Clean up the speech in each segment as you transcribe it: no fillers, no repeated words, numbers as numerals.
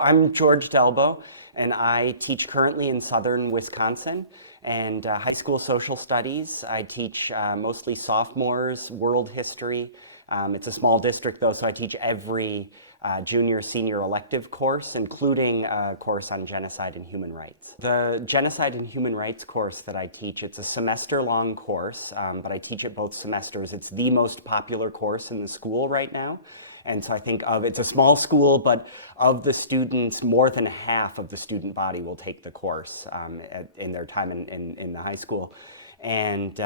I'm George Dalbo, and I teach currently in southern Wisconsin and high school social studies. I teach mostly sophomores, world history. It's a small district though, so I teach every junior, senior elective course, including a course on genocide and human rights. The genocide and human rights course that I teach, it's a semester-long course, but I teach it both semesters. It's the most popular course in the school right now. And so I think it's a small school, but of the students, more than half of the student body will take the course in their time in the high school. And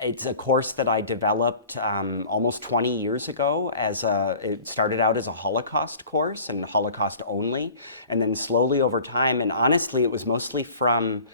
it's a course that I developed almost 20 years ago. It started out as a Holocaust course and Holocaust only, and then slowly over time, and honestly it was mostly from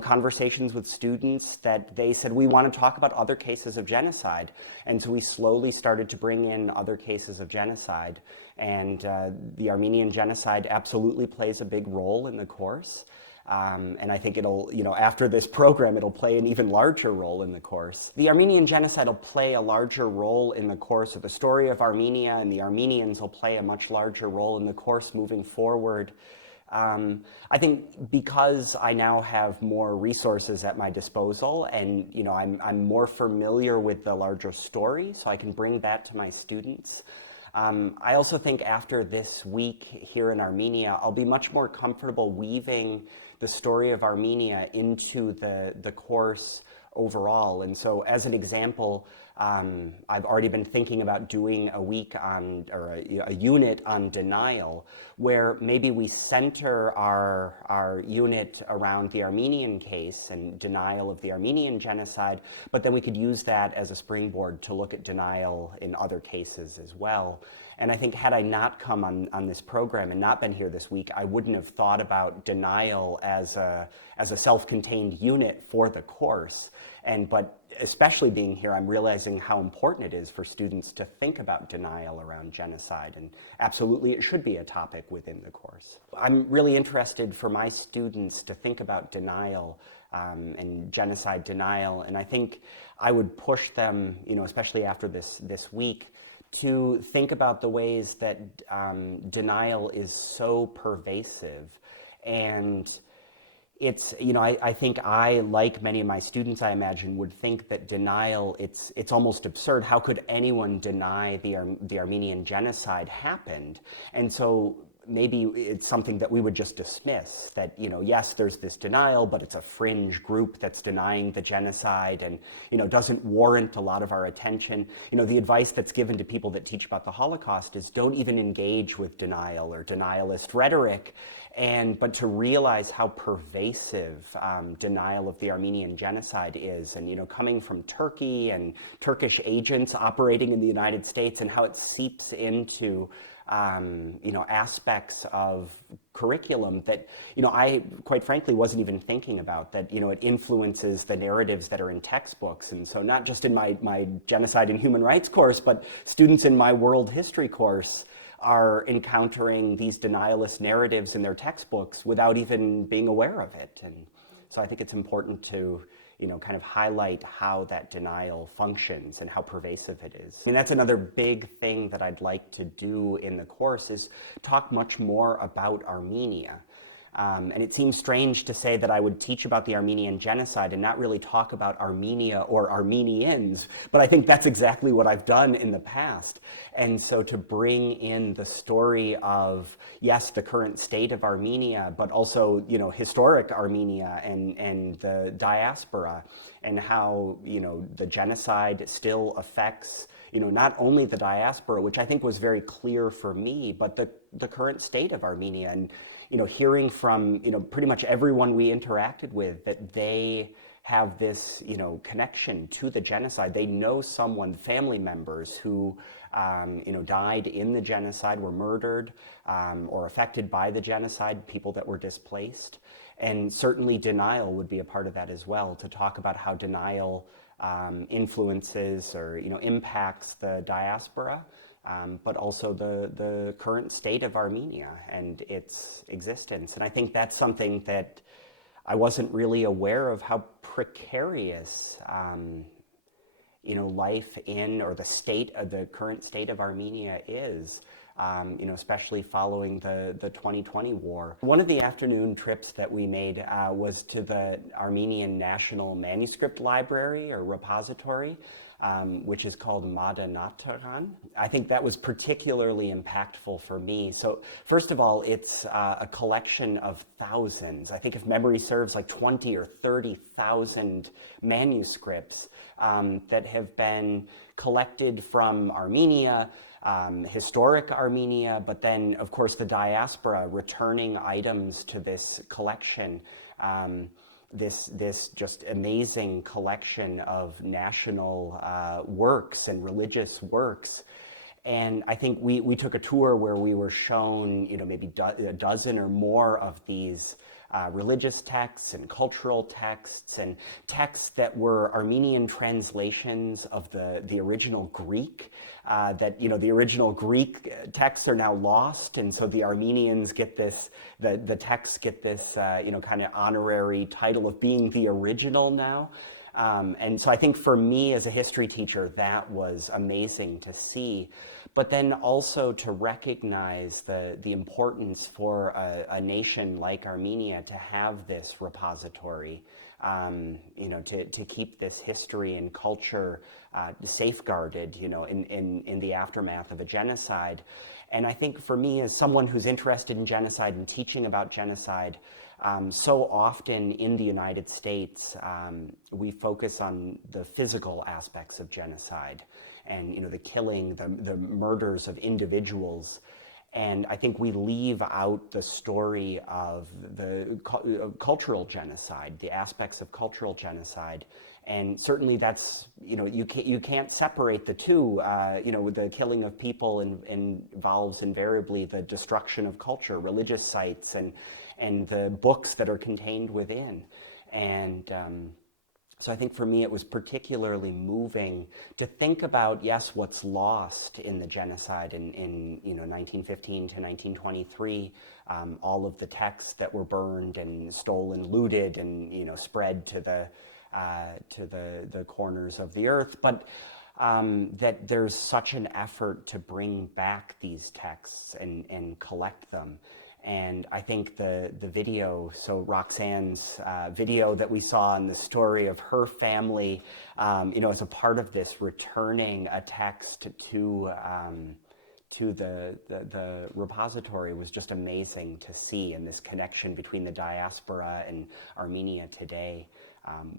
conversations with students that they said, we want to talk about other cases of genocide. And so we slowly started to bring in other cases of genocide. And the Armenian Genocide absolutely plays a big role in the course. And I think it'll, after this program, it'll play an even larger role in the course. The Armenian Genocide will play a larger role in the course, or the story of Armenia and the Armenians will play a much larger role in the course moving forward. I think because I now have more resources at my disposal and I'm more familiar with the larger story, so I can bring that to my students. I also think after this week here in Armenia, I'll be much more comfortable weaving the story of Armenia into the course overall. And so as an example, I've already been thinking about doing a week on, or a unit on denial, where maybe we center our unit around the Armenian case and denial of the Armenian genocide, but then we could use that as a springboard to look at denial in other cases as well. And I think had I not come on this program and not been here this week, I wouldn't have thought about denial as a self-contained unit for the course. But especially being here, I'm realizing how important it is for students to think about denial around genocide, and absolutely it should be a topic within the course. I'm really interested for my students to think about denial and genocide denial, and I think I would push them, especially after this week, to think about the ways that denial is so pervasive. And it's, I think I, like many of my students, I imagine, would think that denial, it's almost absurd. How could anyone deny the Armenian genocide happened? And so maybe it's something that we would just dismiss, that, yes, there's this denial, but it's a fringe group that's denying the genocide and, doesn't warrant a lot of our attention. The advice that's given to people that teach about the Holocaust is don't even engage with denial or denialist rhetoric, but to realize how pervasive denial of the Armenian genocide is, and coming from Turkey and Turkish agents operating in the United States, and how it seeps into aspects of curriculum that, I quite frankly wasn't even thinking about, that, it influences the narratives that are in textbooks. And so not just in my Genocide and Human Rights course, but students in my world history course are encountering these denialist narratives in their textbooks without even being aware of it. And so I think it's important to kind of highlight how that denial functions and how pervasive it is. I mean, that's another big thing that I'd like to do in the course, is talk much more about Armenia. And it seems strange to say that I would teach about the Armenian genocide and not really talk about Armenia or Armenians, but I think that's exactly what I've done in the past. And so to bring in the story of, yes, the current state of Armenia, but also, historic Armenia and the diaspora, and how, the genocide still affects, not only the diaspora, which I think was very clear for me, but the current state of Armenia. And hearing from, pretty much everyone we interacted with, that they have this, connection to the genocide. They know someone, family members who, died in the genocide, were murdered, or affected by the genocide, people that were displaced. And certainly denial would be a part of that as well, to talk about how denial influences or, impacts the diaspora. But also the current state of Armenia and its existence. And I think that's something that I wasn't really aware of, how precarious life in, or the current state of Armenia is. especially following the 2020 war. One of the afternoon trips that we made was to the Armenian National Manuscript Library or Repository, which is called Madanataran. I think that was particularly impactful for me. So first of all, it's a collection of thousands. I think if memory serves, like 20 or 30,000 manuscripts that have been collected from Armenia, historic Armenia, but then of course the diaspora returning items to this collection. This just amazing collection of national works and religious works. And I think we took a tour where we were shown, maybe a dozen or more of these religious texts and cultural texts and texts that were Armenian translations of the original Greek. The original Greek texts are now lost, and so the Armenians get this, the texts get this, kind of honorary title of being the original now. And so I think for me as a history teacher, that was amazing to see. But then also to recognize the importance for a nation like Armenia to have this repository, to keep this history and culture safeguarded, in the aftermath of a genocide. And I think for me, as someone who's interested in genocide and teaching about genocide, so often in the United States, we focus on the physical aspects of genocide and the killing, the murders of individuals. And I think we leave out the story of the cultural genocide, the aspects of cultural genocide. And certainly that's, you can't separate the two. The killing of people involves invariably the destruction of culture, religious sites, and the books that are contained within. And so I think for me it was particularly moving to think about, yes, what's lost in the genocide in 1915 to 1923, all of the texts that were burned and stolen, looted, and spread to the corners of the earth, but that there's such an effort to bring back these texts and collect them. And I think the video, so Roxanne's video that we saw in the story of her family, as a part of this, returning a text to the repository was just amazing to see. And this connection between the diaspora and Armenia today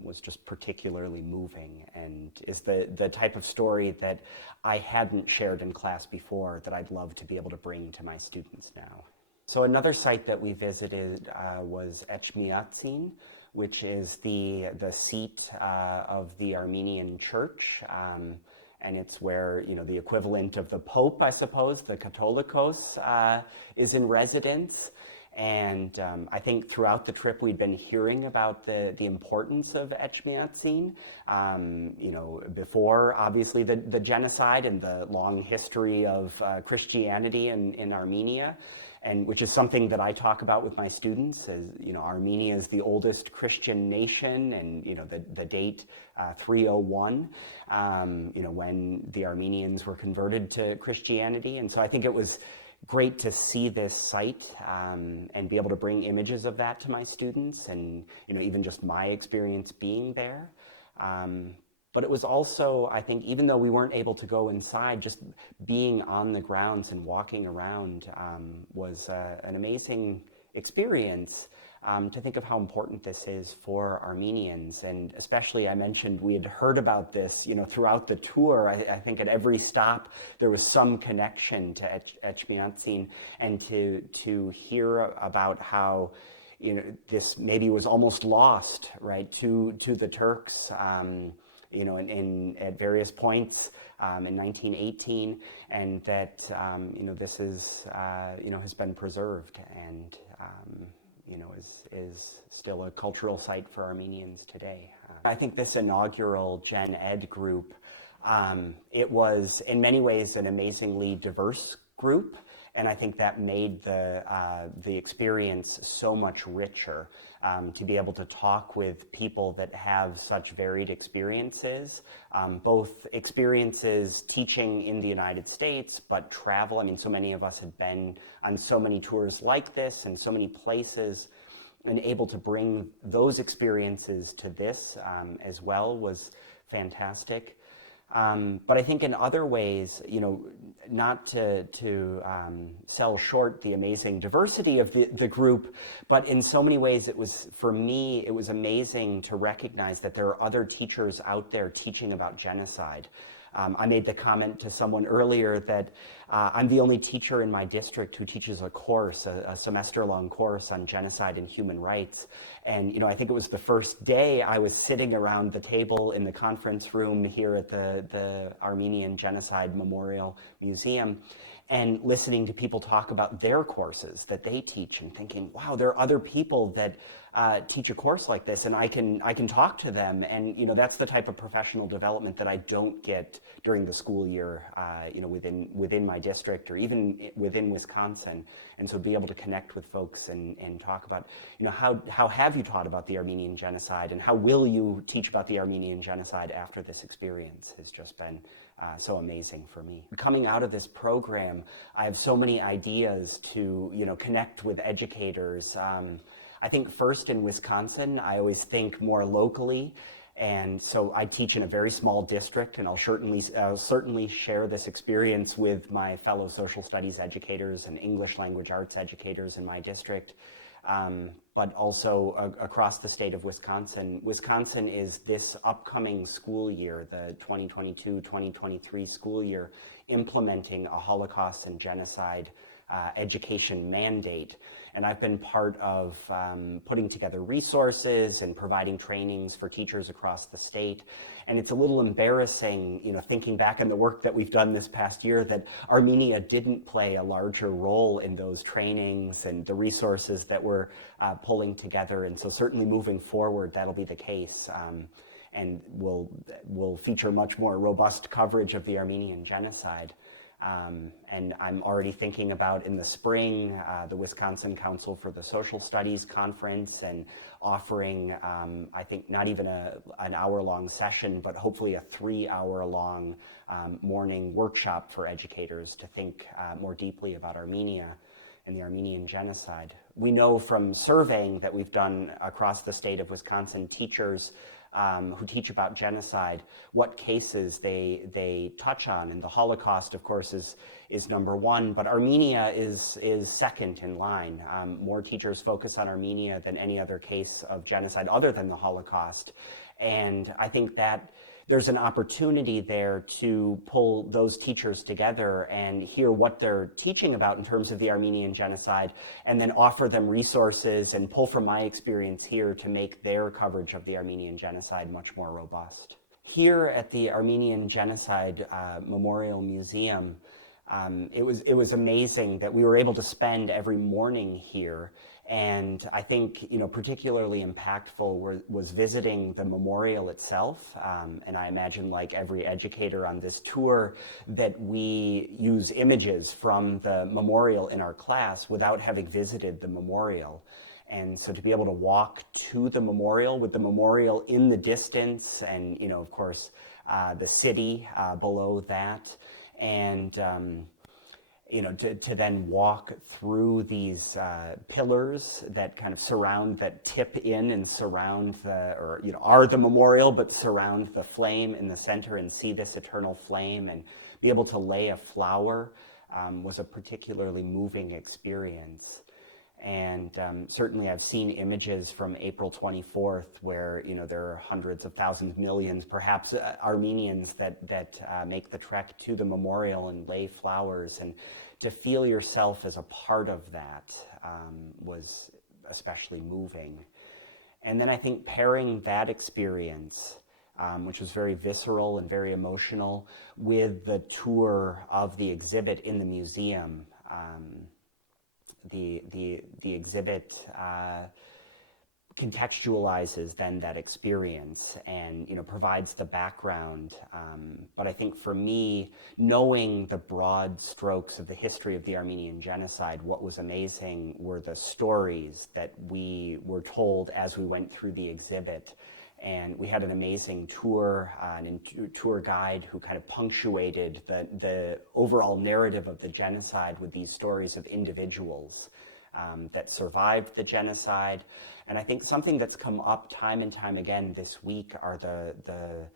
was just particularly moving, and is the type of story that I hadn't shared in class before that I'd love to be able to bring to my students now. So another site that we visited was AGMI, which is the seat of the Armenian Church, and it's where the equivalent of the Pope, I suppose, the Catholicos, is in residence. And I think throughout the trip we'd been hearing about the importance of AGMI, before obviously the genocide and the long history of Christianity in Armenia. And which is something that I talk about with my students, as Armenia is the oldest Christian nation, and the date 301, when the Armenians were converted to Christianity. And so I think it was great to see this site and be able to bring images of that to my students, and even just my experience being there. But it was also, I think, even though we weren't able to go inside, just being on the grounds and walking around was an amazing experience to think of how important this is for Armenians. And especially, I mentioned we had heard about this, throughout the tour. I think at every stop there was some connection to AGMI, and to hear about how this maybe was almost lost, right, to the Turks. At various points in 1918, and that this is has been preserved, and is still a cultural site for Armenians today. I think this inaugural Gen Ed group, it was in many ways an amazingly diverse group, And I think that made the experience so much richer, to be able to talk with people that have such varied experiences, both experiences teaching in the United States, but travel. I mean, so many of us had been on so many tours like this and so many places, and able to bring those experiences to this as well was fantastic. But I think in other ways, not to sell short the amazing diversity of the group, but in so many ways for me, it was amazing to recognize that there are other teachers out there teaching about genocide. I made the comment to someone earlier that I'm the only teacher in my district who teaches a course, a semester-long course on genocide and human rights. And I think it was the first day I was sitting around the table in the conference room here at the Armenian Genocide Memorial Museum, and listening to people talk about their courses that they teach, and thinking, wow, there are other people that teach a course like this, and I can talk to them. And that's the type of professional development that I don't get during the school year, within my district or even within Wisconsin. And so be able to connect with folks and talk about, how have you taught about the Armenian Genocide, and how will you teach about the Armenian Genocide after this experience has just been so amazing for me. Coming out of this program, I have so many ideas to connect with educators. I think first in Wisconsin, I always think more locally, and so I teach in a very small district, and I'll certainly share this experience with my fellow social studies educators and English language arts educators in my district, but also across the state of Wisconsin. Wisconsin is this upcoming school year, the 2022-2023 school year, implementing a Holocaust and genocide education mandate. And I've been part of putting together resources and providing trainings for teachers across the state. And it's a little embarrassing, thinking back on the work that we've done this past year, that Armenia didn't play a larger role in those trainings and the resources that we're pulling together. And so certainly moving forward, that'll be the case. And we'll feature much more robust coverage of the Armenian Genocide. And I'm already thinking about in the spring, the Wisconsin Council for the Social Studies Conference, and offering, I think, not even an hour-long session, but hopefully a 3-hour-long morning workshop for educators to think more deeply about Armenia and the Armenian Genocide. We know from surveying that we've done across the state of Wisconsin, teachers who teach about genocide, what cases they touch on. And the Holocaust, of course, is number one, but Armenia is second in line. More teachers focus on Armenia than any other case of genocide other than the Holocaust. And I think that there's an opportunity there to pull those teachers together and hear what they're teaching about in terms of the Armenian Genocide, and then offer them resources and pull from my experience here to make their coverage of the Armenian Genocide much more robust. Here at the Armenian Genocide Memorial Museum, it was amazing that we were able to spend every morning here. And I think, particularly impactful was visiting the memorial itself. And I imagine, like every educator on this tour, that we use images from the memorial in our class without having visited the memorial. And so to be able to walk to the memorial with the memorial in the distance, and, of course, the city below that, and to then walk through these pillars that kind of that tip in and surround are the memorial, but surround the flame in the center, and see this eternal flame, and be able to lay a flower was a particularly moving experience. And certainly I've seen images from April 24th where, there are hundreds of thousands, millions, perhaps Armenians that make the trek to the memorial and lay flowers. And to feel yourself as a part of that was especially moving. And then I think pairing that experience, which was very visceral and very emotional, with the tour of the exhibit in the museum. The exhibit contextualizes then that experience and provides the background. But I think for me, knowing the broad strokes of the history of the Armenian Genocide, what was amazing were the stories that we were told as we went through the exhibit. And we had an amazing tour, tour guide who kind of punctuated the overall narrative of the genocide with these stories of individuals that survived the genocide. And I think something that's come up time and time again this week are the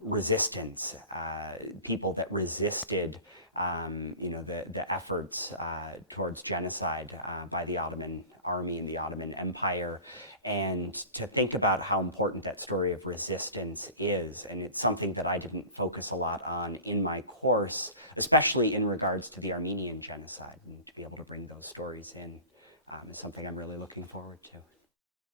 resistance, people that resisted the efforts towards genocide by the Ottoman army and the Ottoman Empire, and to think about how important that story of resistance is. And it's something that I didn't focus a lot on in my course, especially in regards to the Armenian Genocide, and to be able to bring those stories in is something I'm really looking forward to.